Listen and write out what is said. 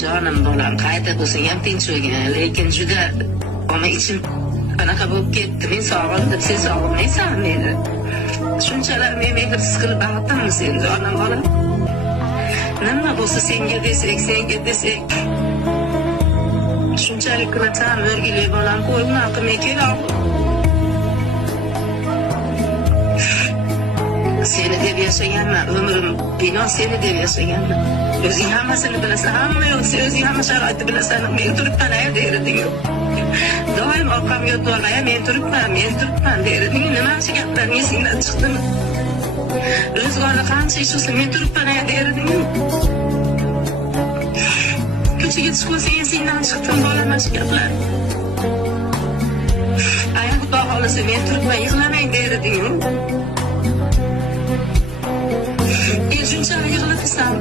Canım bolam qayta bo'lsang ham tinchligin, lekin juda ona ichim qanaqa bo'lib ketdi. Men sog'indim, sen sog'inmaysanmi meni? Shunchalar men mehrsiz qilib bag'itdimmi seni jonim bolam? Nima bo'lsa senga desak shunchalik qilasan, o'rgilay bolam, qo'y unaqa qilmay kerak. Seni deb yashaganman, umrim bino seni deb yashaganman. O'zing hammasini bilasan, hamma yo'qsa o'zing hamma sharoitni bilasan. Men turibman der eding. Doim orqamga o'tib men turibman der eding. Nima shu gaplarning esingdan chiqdimi? Ro'zg'orda qancha ish qilsam men turibman der eding. Ko'chaga chiqib olsang esingdan chiqdim bolam shu gaplar. Ayoq xohlasa men turibman, yig'lamang der eding. Shunchalik yig'latasan.